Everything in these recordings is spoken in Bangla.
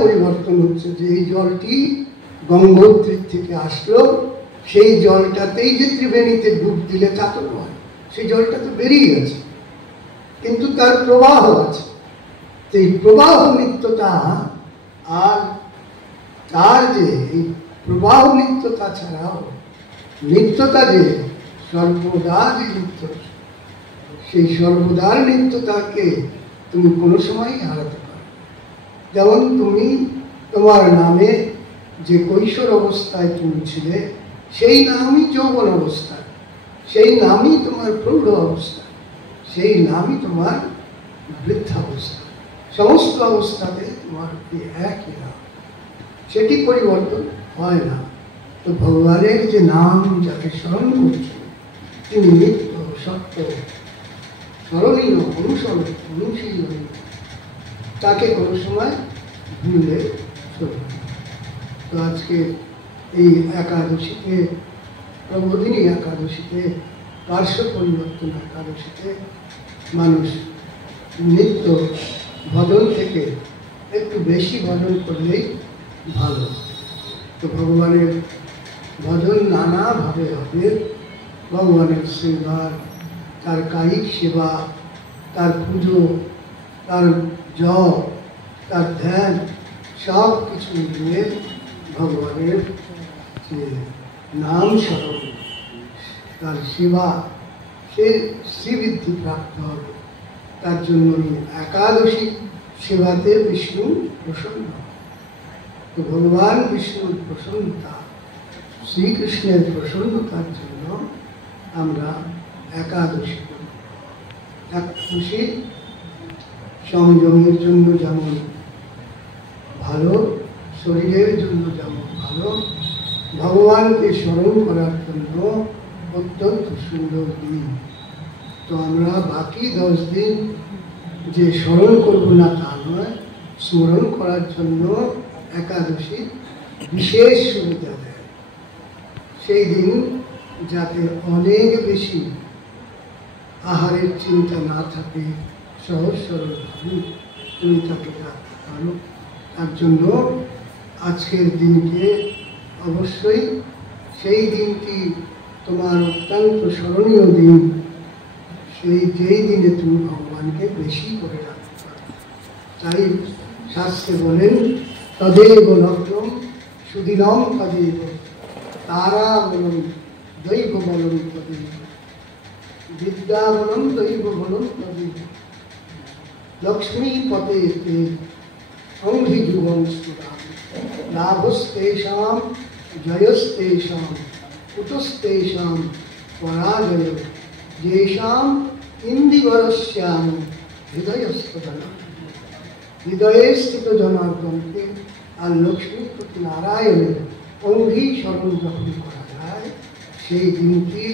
পরিবর্তন হচ্ছে যে এই জলটি গঙ্গোত্রী থেকে আসলো, সেই জলটাতেই যে ত্রিবেণীতে ডুব দিলে তা তো নয়, সেই জলটা তো বেরিয়ে গেছে, কিন্তু তার প্রবাহ আছে। এই প্রবাহ নিত্যতা আর তার যে এই প্রবাহ নিত্যতা ছাড়াও নিত্যতা যে সর্বদা যে নিত্য, সেই সর্বদার নিত্যতাকে তুমি কোনো সময় হারাতে পারো। যেমন তুমি তোমার নামে যে কৈশোর অবস্থায় তুমি ছিলে, সেই নামই যৌবন অবস্থা, সেই নামই তোমার প্রৌঢ় অবস্থা, সেই নামই তোমার বৃদ্ধাবস্থা। সমস্ত অবস্থাতে তোমার একই নাম, সেটি পরিবর্তন হয় না। তো ভগবানের যে নাম যাকে স্মরণ করছে, তিনি নিত্য সত্য স্মরণীয় অনুশীলনীয়, তাকে কোনো সময় ভুলে চলবে। তো আজকে এই একাদশীতে, প্রবোধিনী একাদশীতে, পার্শ্ব পরিবর্তন একাদশীতে মানুষ নিত্য ভজন থেকে একটু বেশি ভজন করলেই ভালো। তো ভগবানের ভজন নানাভাবে হবে। ভগবানের শৃঙ্গার, তার কায়িক সেবা, তার পুজো, তার জপ, তার ধ্যান, সব কিছু মিলিয়ে ভগবানের যে নাম স্মরণ, তার সেবা, সে শ্রীবৃদ্ধি প্রাপ্ত হবে। তার জন্য একাদশী সেবাতে বিষ্ণু প্রসন্ন। তো ভগবান বিষ্ণুর প্রসন্নতা, শ্রীকৃষ্ণের প্রসন্নতার জন্য আমরা একাদশী করি। একাদশী সংযমের জন্য যেমন ভালো, শরীরের জন্য যেমন ভালো, ভগবানকে স্মরণ করার জন্য অত্যন্ত সুন্দর দিন। তো আমরা বাকি 10 দিন যে স্মরণ করব না তা নয়, স্মরণ করার জন্য একাদশী বিশেষ সুবিধা দেয়। সেই দিন যাতে অনেক বেশি আহারের চিন্তা না থাকে, সহজ সরলভাবে তুমি তাকে রাখতে পারো। তার জন্য আজকের দিনকে অবশ্যই, সেই দিনটি তোমার অত্যন্ত স্মরণীয় দিন, যেই দিনে তুমি ভগবানকে বেশি করে রাখতে পারো। তাই শাস্ত্রে বলেন, তদেব লগ্নম সুদিনম তদেব, তারা বলন দৈব বলন তদেব, বিদ্যা বলন দৈব বলন তদেব, লক্ষ্মী পতে তে অঙ্ঘি যুগম স্ফুরাম, লাভস্তেষাম জয়স্তেষাম কুতস্তেষাম পরাজয়, যেষাম ইন্দিবরস্যাম হৃদয়স্থজনম। হৃদয়ে স্থিত জনার্দনকে আর লক্ষ্মীপতি নারায়ণের অঙ্ঘি স্মরণ যখন করা যায়, সেই দিনটি,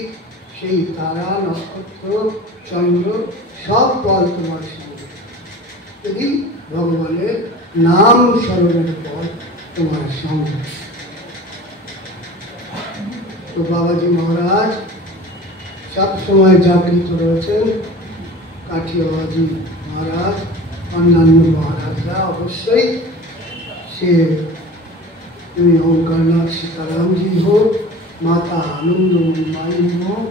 সেই তারা, নক্ষত্র, চন্দ্র সব ফল তোমার সঙ্গে, যদি ভগবানের নাম স্মরণের ফল তোমার সঙ্গে। তো বাবাজি মহারাজ সব সময় জাগৃত রয়েছেন। কাঠি বাবাজি মহারাজ, অন্যান্য মহারাজরা অবশ্যই, সে তুমি ওঙ্কারনাথ সীতারামজি হোক, মাতা আনন্দময়ী মাই হোক,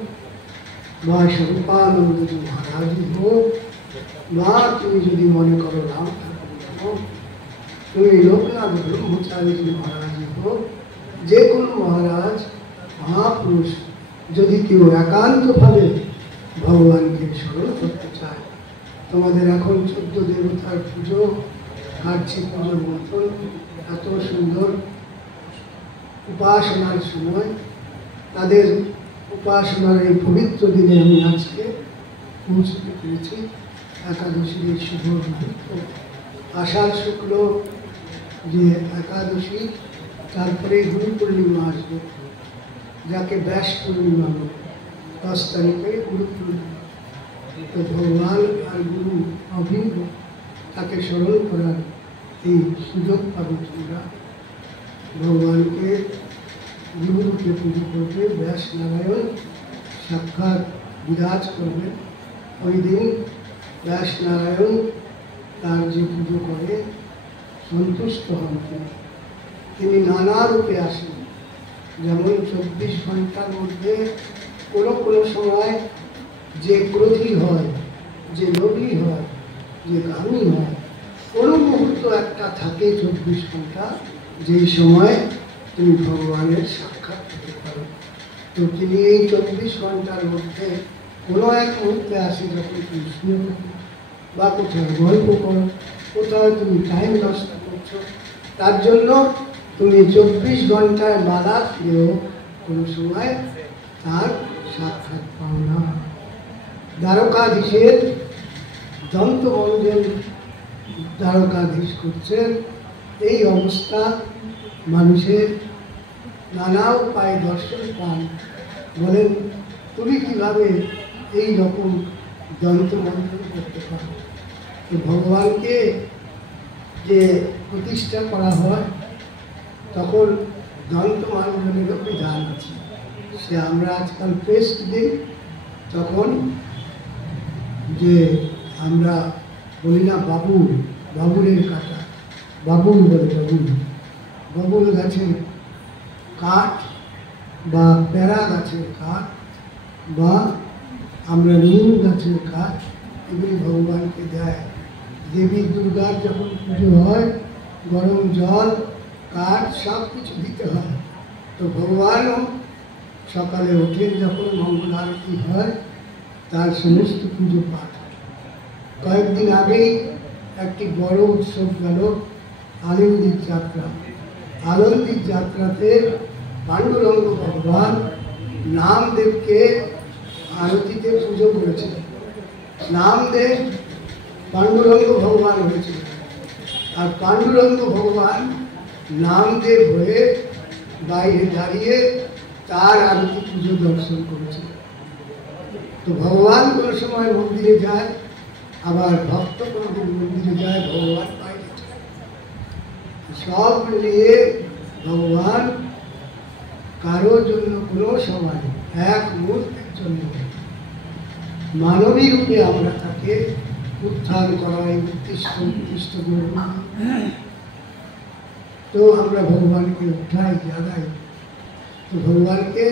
বা স্বরূপানন্দজি মহারাজই হোক, বা তুমি যদি মনে করো রাম ঠাকুর হোক, তুমি লোকনাথ ব্রহ্মচারীজি মহারাজই হোক, যে কোনো মহারাজ মহাপুরুষ যদি কেউ একান্তভাবে ভগবানকে স্মরণ করতে চায়, তোমাদের এখন 14 দেবতার পুজো, কার্তিক পুজোর মতন এত সুন্দর উপাসনার সময়, তাদের উপাসনার এই পবিত্র দিনে আমি আজকে পৌঁছতে পেরেছি। একাদশীর এই শুভ মুহূর্ত, আষাঢ় শুক্ল যে একাদশী, তারপরে গুরু পূর্ণিমা আসবে, যাকে ব্যাস পূর্ণিমা বলে। 10 তারিখে গুরু পূর্ণিমা। তো ভগবান আর গুরু অভিন্ন, তাকে স্মরণ করার এই সুযোগ পাবে তোমরা। ভগবানকে গুরুরূপে পুজো করবে, ব্যাস নারায়ণ সাক্ষাৎ বিরাজ করবে। ওই দিন ব্যাস নারায়ণ তার যে পুজো করে, সন্তুষ্ট হন তিনি নানা রূপে আসেন। যেমন 24 ঘন্টার মধ্যে কোনো কোনো সময় যে ক্রোধী হয়, যে লোভী হয়, যে গামী হয়, কোনো মুহূর্ত একটা থাকে 24 ঘন্টা যেই সময় তুমি ভগবানের সাক্ষাৎ পেতে পারো। তো তিনি এই 24 ঘন্টার মধ্যে কোনো এক মুহূর্তে আসে যখন তুমি শুয়ে থাকো বা কোথাও গল্প করো, কোথাও তুমি টাইম নষ্ট করছো, তার জন্য তুমি 24 ঘন্টায় মালা দিয়েও কোনো সময় তার সাক্ষাৎ পাও না। দ্বারকাধীশের দন্তমঞ্জন দ্বারকাধীশ করছেন, এই অবস্থা মানুষের নানা উপায়ে দর্শন পান। বলেন তুমি কিভাবে এই রকম দন্তমঞ্জন করতে পারো? তো ভগবানকে যে প্রতিষ্ঠা করা হয় তখন দন্তমঞ্জনেরও বিধান আছে। সে আমরা আজকাল পেস্ট দিই, তখন যে আমরা বলি না বাবুল, বাবুলের কাটা, বাবুল বলে বাবুল, বাবুল গাছের কাঠ বা প্যারা গাছের কাঠ বা আমরা নিম গাছের কাঠ, এগুলি ভগবানকে দেয়। দেবী দুর্গার যখন পুজো হয় গরম জল, কাঠ সব কিছু দিতে হয়। তো ভগবানও সকালে ওঠেন যখন মঙ্গল আরতি হয়, তার সমস্ত পুজো পাঠ হয়। কয়েকদিন আগেই একটি বড় উৎসব গেল, আনন্দিত যাত্রা। আনন্দিত যাত্রাতে পাণ্ডুরঙ্গ ভগবান নামদেবকে আরতিতে পুজো করেছিলেন। নামদেব পাণ্ডুরঙ্গ ভগবান হয়েছিল, আর পাণ্ডুরঙ্গ ভগবান নামদেব হয়ে বাইরে দাঁড়িয়ে তার আরতি পুজো দর্শন করেছিল। তো ভগবান কোনো সময় মন্দিরে যায়, আবার ভক্ত কোনোদিন মন্দিরে যায়, ভগবান বাইরে যায়। সব মিলিয়ে ভগবান কারোর জন্য কোনো সময় এক মুহূর্তের জন্য মানবী রূপে আমরা তাকে উত্থান করাই, উত্তিষ্ট করব। তো আমরা ভগবানকে উঠাই, জাগাই। তো ভগবানকে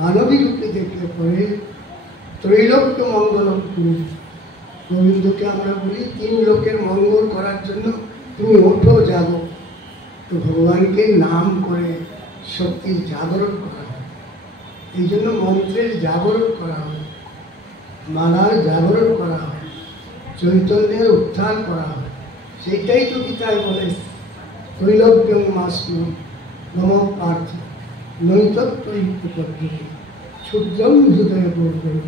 মানবী রূপে দেখলে পরে ত্রৈলোক্য মঙ্গলম কুরু, গোবিন্দকে আমরা বলি 3 লোকের মঙ্গল করার জন্য তুমি ওঠো, জাগো। তো ভগবানকে নাম করে শক্তির জাগরণ করা হয়, এই জন্য মন্ত্রের জাগরণ করা হয়, মালার জাগরণ করা হয়, চৈতন্যের উত্থান করা হয়। সেইটাই তো গীতায় বলে ত্রৈলোক্যং মাস্ম নম পার্থ নৈতত্ত্বযুক্ত পদ্ধতি ক্ষুদ্রং হৃদয় বর্জন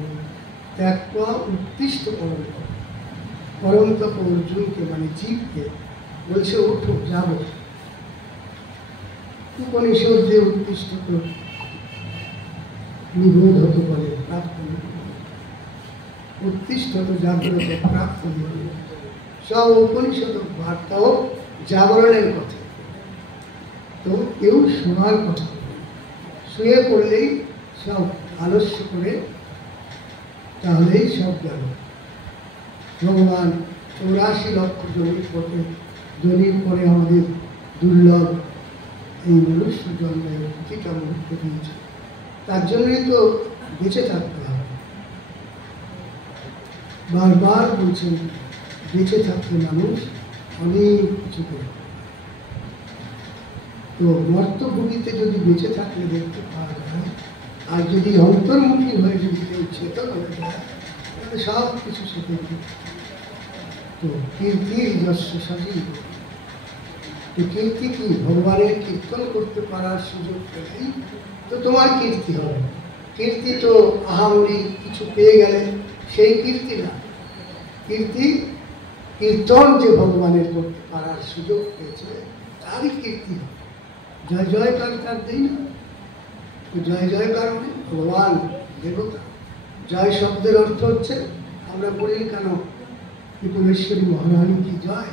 ত্যাক্বা উত্তিষ্ঠ পরন্ত। পরন্তপ অর্জুনকে মানে জীবকে বলছে ওঠো, যাবো। উপনিষদ যে উত্তিষ্ঠ নিবোধ হতে বলে, প্রাপ্ত উত্তিষ্ঠ জাগ্রত প্রাপ্ত বলে, সব উপনিষদ বার্তাও জাগরণের কথা। তো কেউ শোনার কথা, শুয়ে পড়লেই সব আলস্য করে তাহলেই সব গেল। ভগবান 84 লক্ষ জনির পরে আমাদের দুর্লভ এই মনুষ্য জন্মের প্রতিটা মুহূর্ত দিয়েছে, তার জন্যই তো বেঁচে থাকতে হবে। বারবার বলছেন বেঁচে থাকতে মানুষ অনেক কিছু করে। তো মর্তভূমিতে যদি বেঁচে থাকলে দেখতে পাওয়া যায়, আর যদি অন্তর্মুখী হয়ে যদি কেউ চেতন হয়ে যায়, তাহলে সব কিছু শেখে। তো কীর্তির যশ সজীব, তো কীর্তি কি? ভগবানের কীর্তন করতে পারার সুযোগ পেলেই তো তোমার কীর্তি হবে। কীর্তি তো আহামরি কিছু পেয়ে গেলে সেই কীর্তি না। কীর্তি কীর্তন যে ভগবানের করতে পারার সুযোগ পেয়েছে তারই কীর্তি হবে। জয় জয়কার তার দিই না, তো জয় জয়কার মানে ভগবান দেবতা। জয় শব্দের অর্থ হচ্ছে, আমরা বলি কেন ত্রিপুরেশ্বরী মহারানী কি জয়,